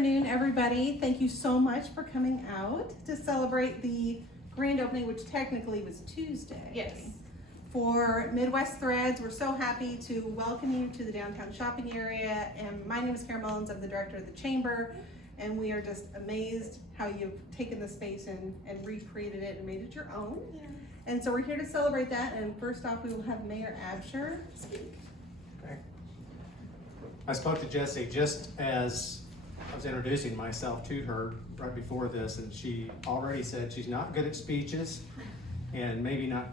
afternoon, everybody. Thank you so much for coming out to celebrate the grand opening, which technically was Tuesday. Yes. For Midwest Threads, we're so happy to welcome you to the downtown shopping area. And my name is Mullins. I'm the director of the Chamber. And we are just amazed how you've taken the space and recreated it and made it your own. Yeah. And so we're here to celebrate that. And first off, we will have Mayor Absher speak. Okay. I spoke to Jessie just as I was introducing myself to her right before this, and she already said she's not good at speeches and maybe not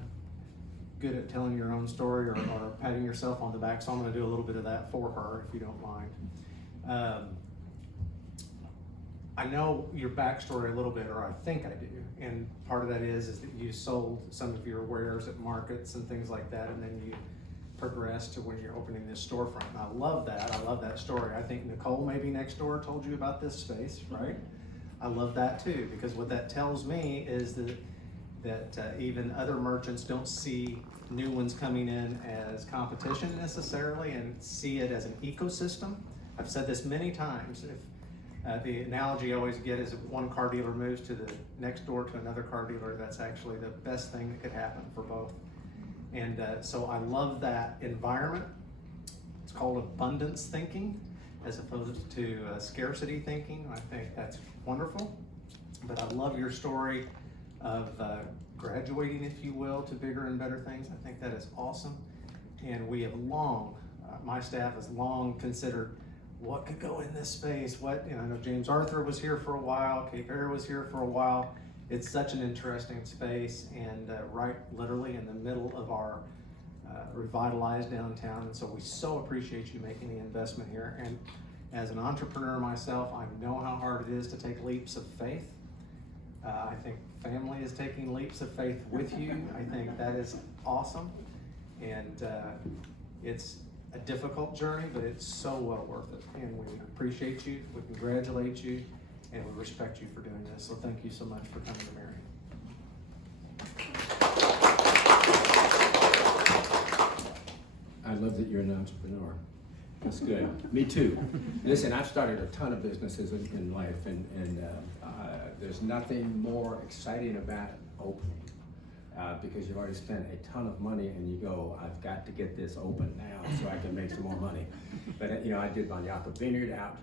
good at telling your own story or patting yourself on the back, so I'm going to do a little bit of that for her, if you don't mind. I know your backstory a little bit, or I think I do, and part of that is that you sold some of your wares at markets and things like that, and then you progressed to when you're opening this storefront. And I love that. I love that story. I think Nicole maybe next door told you about this space, right? I love that too, because what that tells me is that even other merchants don't see new ones coming in as competition necessarily and see it as an ecosystem. I've said this many times. If the analogy I always get is if one car dealer moves to the next door to another car dealer, that's actually the best thing that could happen for both. And so I love that environment. It's called abundance thinking as opposed to scarcity thinking. I think that's wonderful. But I love your story of graduating, if you will, to bigger and better things. I think that is awesome. And we have long, my staff has long considered what could go in this space. I know James Arthur was here for a while, Kay Perry was here for a while. It's such an interesting space, and right literally in the middle of our revitalized downtown. And so we so appreciate you making the investment here. And as an entrepreneur myself, I know how hard it is to take leaps of faith. I think family is taking leaps of faith with you. I think that is awesome. And it's a difficult journey, but it's so well worth it. And we appreciate you, we congratulate you, and we respect you for doing this. So thank you so much for coming to Marion. I love that you're an entrepreneur. That's good. Me too. Listen, I've started a ton of businesses in life, and there's nothing more exciting about opening because you've already spent a ton of money and you go, I've got to get this open now so I can make some more money. But I did Maniaco Vineyard out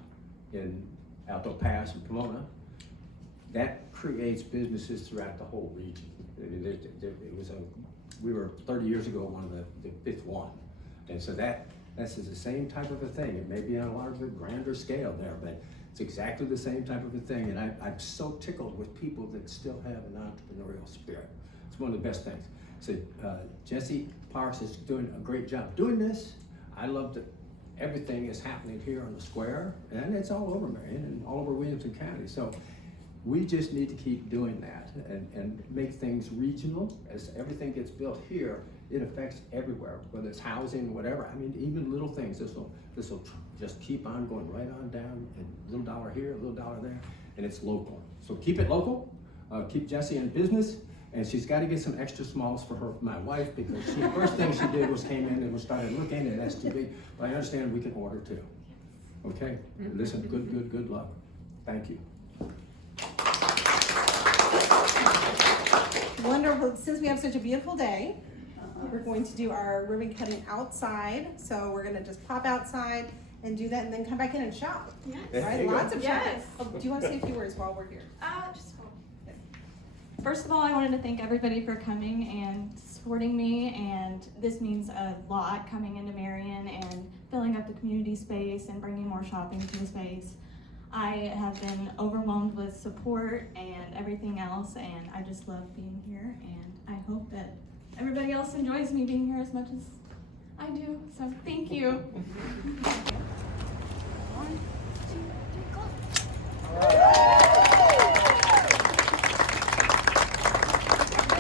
in Alto Pass and Pomona. That creates businesses throughout the whole region. We were 30 years ago one of the fifth one. And so this is the same type of a thing. It may be on a larger, grander scale there, but it's exactly the same type of a thing. And I'm so tickled with people that still have an entrepreneurial spirit. It's one of the best things. So Jessie Parks is doing a great job doing this. I love that everything is happening here on the square, and it's all over Marion and all over Williamson County. So we just need to keep doing that and make things regional. As everything gets built here, it affects everywhere, whether it's housing, whatever. I mean, even little things. This will just keep on going right on down, and little dollar here, a little dollar there, and it's local. So keep it local. Keep Jessie in business, and she's got to get some extra smalls for my wife, because the first thing she did was came in and started looking, and that's too big. But I understand we can order too. Okay. Listen. Good luck. Thank you. Wonderful. Since we have such a beautiful day, we're going to do our ribbon cutting outside. So we're going to just pop outside and do that and then come back in and shop. Yes. Right? Lots of shopping. Yes. Oh, do you want to say a few words while we're here? First of all, I wanted to thank everybody for coming and supporting me, and this means a lot, coming into Marion and filling up the community space and bringing more shopping to the space. I have been overwhelmed with support and everything else, and I just love being here, and I hope that everybody else enjoys me being here as much as I do, so thank you.